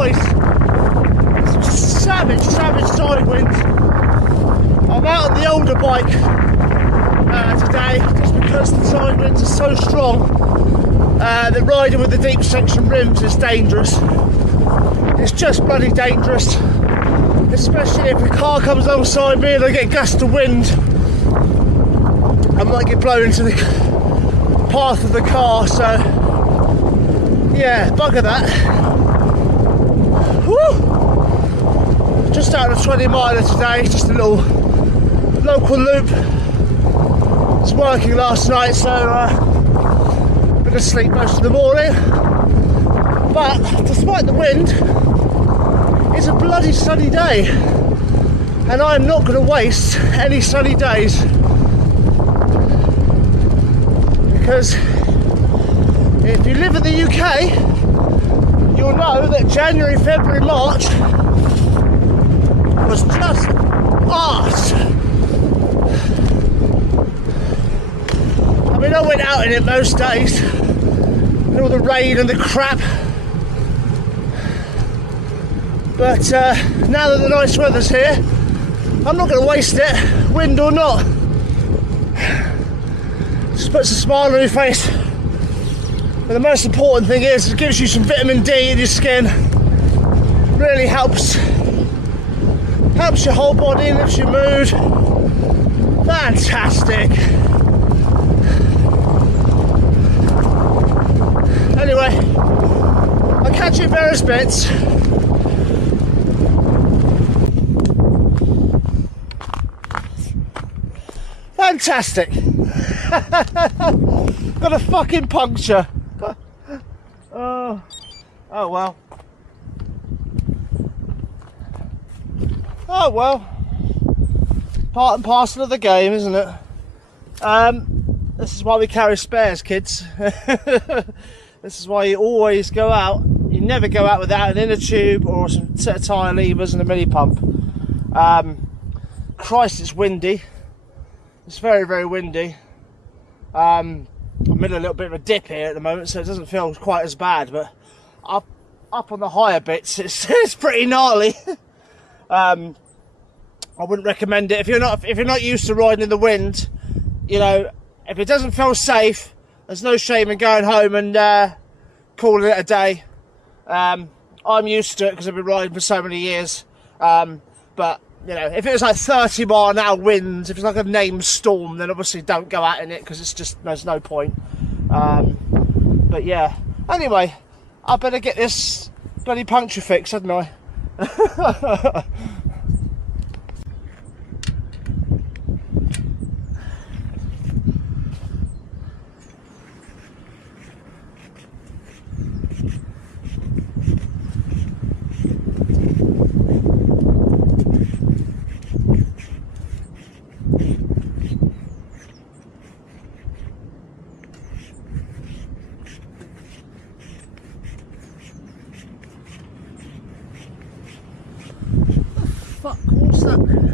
boys. Some savage side winds. I'm out on the older bike today just because the side winds are so strong that riding with the deep section rims is dangerous. It's just bloody dangerous, especially if a car comes alongside me and I get gusts of wind. I might get blown into the path of the car, so yeah, bugger that. Woo! Just out of a 20 miler today, just a little local loop. It's working last night, so I'm going to sleep most of the morning. But despite the wind, it's a bloody sunny day, and I'm not going to waste any sunny days, because if you live in the UK, you'll know that January, February, March was just arse. I mean, I went out in it most days, and all the rain and the crap. But now that the nice weather's here, I'm not going to waste it, wind or not. Just puts a smile on your face. But the most important thing is, it gives you some vitamin D in your skin. Really helps your whole body, lifts your mood. Fantastic. Anyway, I'll catch you at various bits. Fantastic. Got a fucking puncture. Oh well. Oh well. Part and parcel of the game, isn't it? This is why we carry spares, kids. This is why you always go out. You never go out without an inner tube or some set of tyre levers and a mini pump. Christ, it's windy. It's very windy. I'm in a little bit of a dip here at the moment, so it doesn't feel quite as bad, but up on the higher bits, it's pretty gnarly. I wouldn't recommend it if you're not used to riding in the wind. You know, if it doesn't feel safe, there's no shame in going home and calling it a day. I'm used to it because I've been riding for so many years, but you know, if it was like 30 mile an hour winds, if it's like a named storm, then obviously don't go out in it, because it's just, there's no point. But yeah, anyway, I better get this bloody puncture fixed, hadn't I? Fuck, what's that then?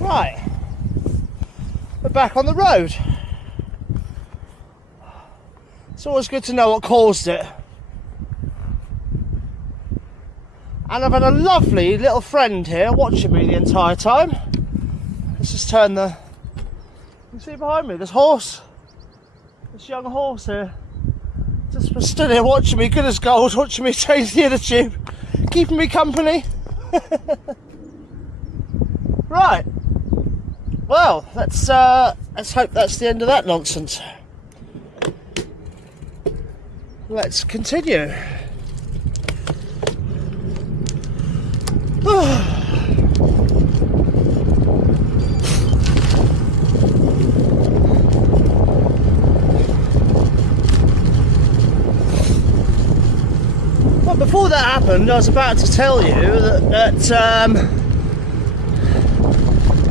Right, we're back on the road. It's always good to know what caused it. And I've had a lovely little friend here watching me the entire time. Let's just turn the... You see behind me, this horse. This young horse here. Just stood here watching me, good as gold, watching me change the inner tube. Keeping me company. Right. Well, let's hope that's the end of that nonsense. Let's continue. Well, before that happened, I was about to tell you that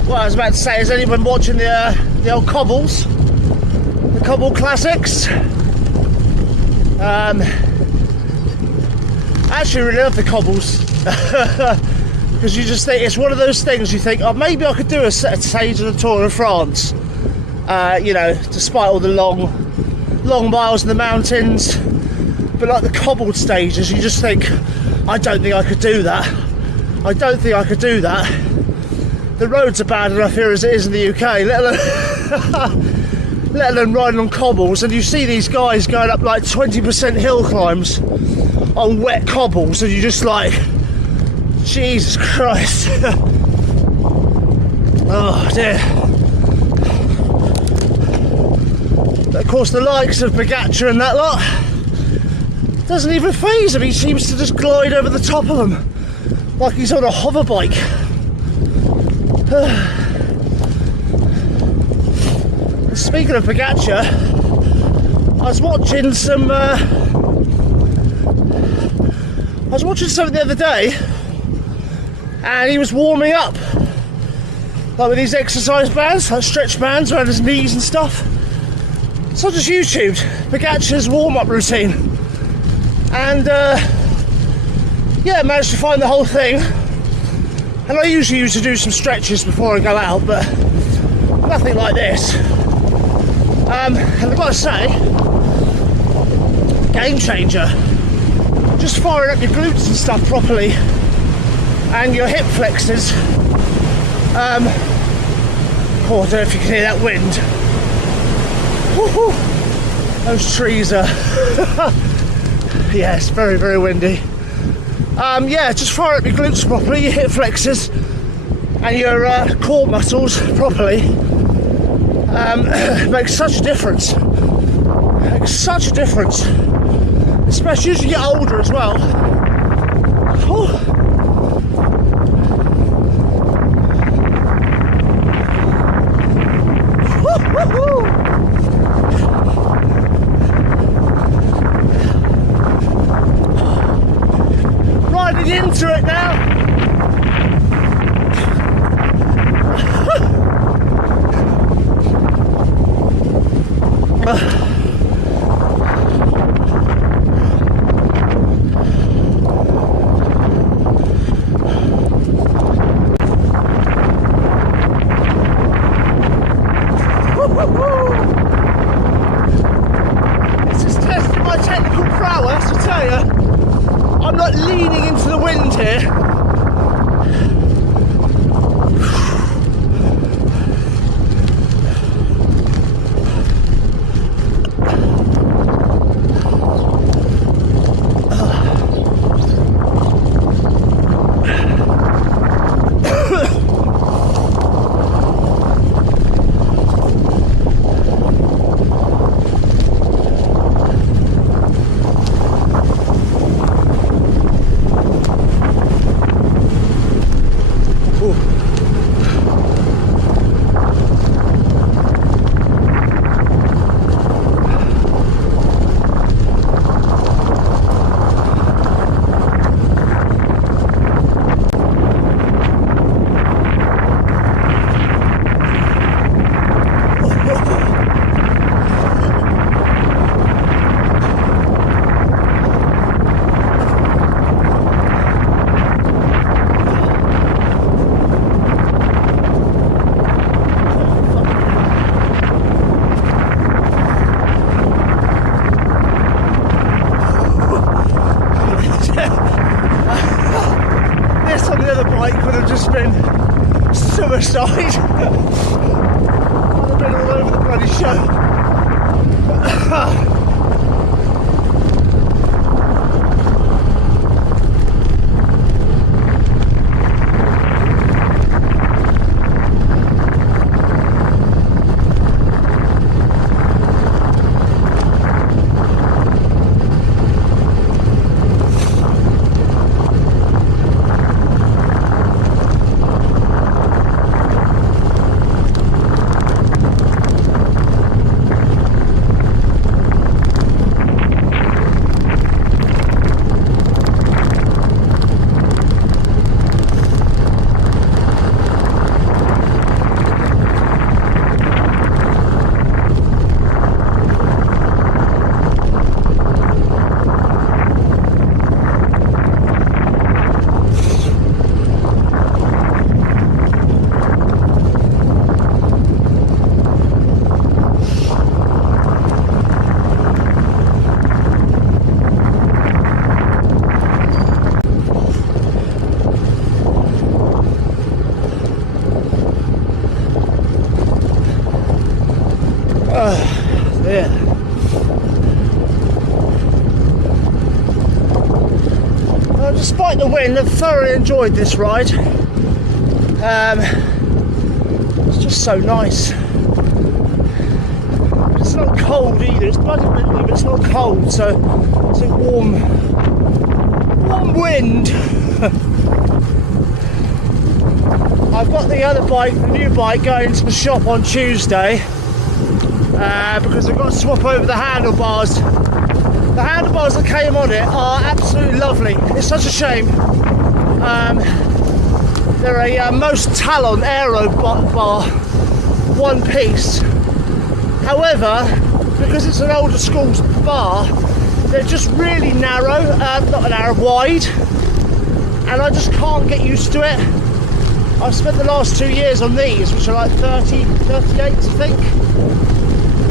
What I was about to say, has anyone watching the old cobbles? The cobble classics? I actually really love the cobbles. Because you just think, it's one of those things you think, oh, maybe I could do a stage of the Tour of France. You know, despite all the long miles in the mountains. But like the cobbled stages, you just think, I don't think I could do that. I don't think I could do that. The roads are bad enough here as it is in the UK, let alone riding on cobbles. And you see these guys going up like 20% hill climbs on wet cobbles, and you're just like, Jesus Christ. Oh dear. But of course the likes of Pogacar and that lot doesn't even faze him. He seems to just glide over the top of them like he's on a hover bike. Speaking of Pogacar, I was watching something the other day, and he was warming up like with these exercise bands, like stretch bands around his knees and stuff. So I just YouTubed Pogacar's warm-up routine, and yeah, managed to find the whole thing. And I usually used to do some stretches before I go out, but nothing like this. And I've got to say, game changer. Just firing up your glutes and stuff properly, and your hip flexors. Oh, I don't know if you can hear that wind. Woo-hoo. Those trees are yes, very, very windy. Yeah, just fire up your glutes properly, your hip flexors and your core muscles properly. Makes such a difference. Makes such a difference, especially as you get older as well. Oh. Riding into it now. This is testing my technical prowess, I tell you. I'm not leaning into the wind here. Suicide. I've been all over the bloody show. despite the wind, I've thoroughly enjoyed this ride. It's just so nice. It's not cold either, it's bloody windy, but it's not cold, so it's a warm wind. I've got the other bike, the new bike, going to the shop on Tuesday because I've got to swap over the handlebars. The handlebars that came on it are absolutely lovely. It's such a shame. They're a Most Talon Aero bar, one piece. However, because it's an older school bar, they're just really narrow, not narrow, wide, and I just can't get used to it. I've spent the last 2 years on these, which are like 38, I think.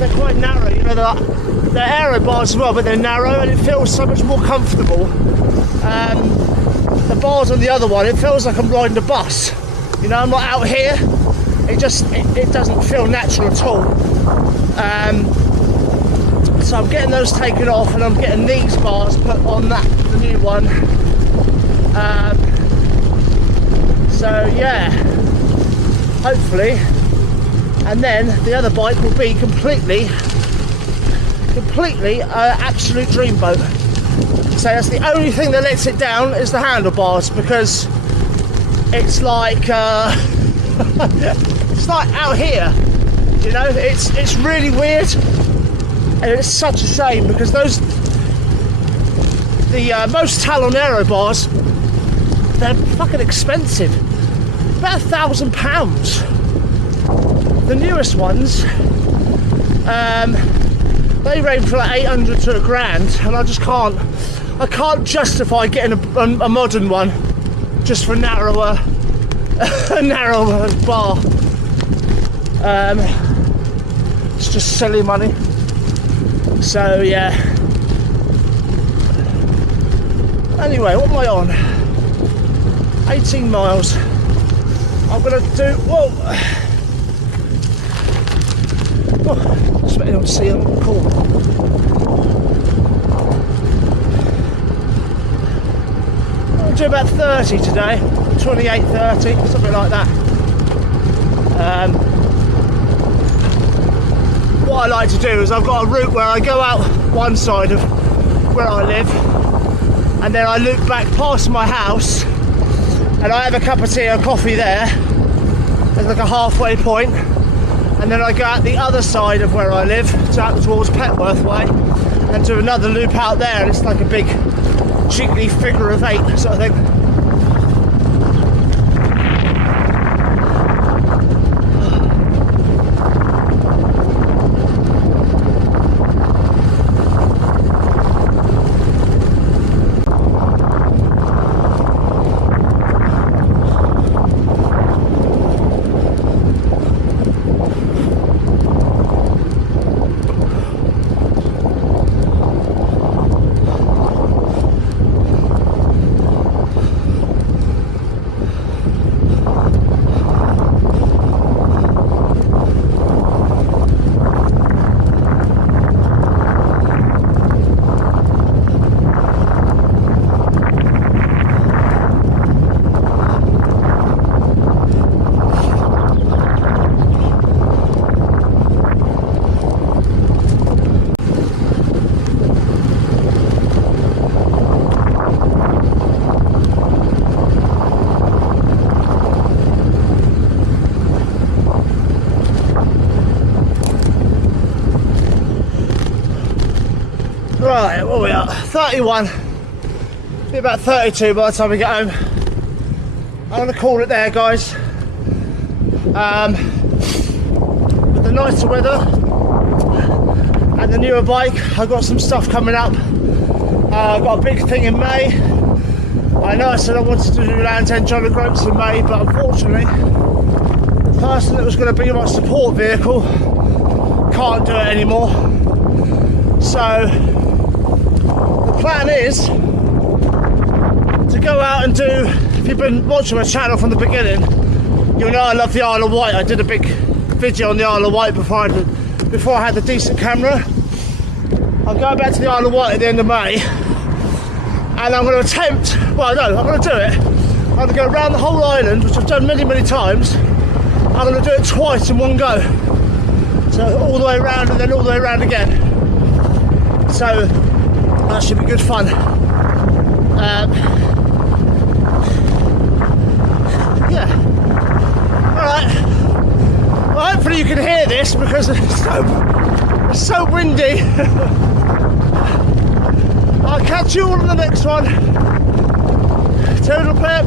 They're quite narrow, you know, they're aero bars as well, but they're narrow and it feels so much more comfortable. The bars on the other one, it feels like I'm riding a bus. You know, I'm not out here. It doesn't feel natural at all. So I'm getting those taken off and I'm getting these bars put on the new one. So yeah, hopefully, and then the other bike will be completely absolute dreamboat. So that's the only thing that lets it down is the handlebars, because it's like it's like out here, you know. It's really weird, and it's such a shame because the Most Talon Aero bars, they're fucking expensive. About £1,000. The newest ones, they range from like 800 to £1,000, and I just can't. I can't justify getting a modern one just for a narrower bar. It's just silly money. So yeah. Anyway, what am I on? 18 miles. I'm gonna do, whoa! Oh, just waiting on to see them. Cool. I'll do about 30 today, 28, 30, something like that. What I like to do is I've got a route where I go out one side of where I live, and then I loop back past my house, and I have a cup of tea or coffee there. There's like a halfway point, and then I go out the other side of where I live, out towards Petworth way, and do another loop out there, and it's like a big jiggly figure of 8 sort of thing. Right, what are we at? 31. Be about 32 by the time we get home. I'm going to call it there, guys. With the nicer weather and the newer bike, I've got some stuff coming up. I've got a big thing in May. I know I said I wanted to do land 10 John O'Groats in May, but unfortunately, the person that was going to be my support vehicle can't do it anymore. So the plan is to go out and do, if you've been watching my channel from the beginning, you'll know I love the Isle of Wight. I did a big video on the Isle of Wight before I had the decent camera. I'm going back to the Isle of Wight at the end of May, and I'm going to attempt, well no, I'm going to do it. I'm going to go around the whole island, which I've done many, many times. I'm going to do it twice in one go. So all the way around and then all the way around again. So that should be good fun. Yeah. Alright. Well, hopefully you can hear this because it's so windy. I'll catch you all in the next one. Total pep.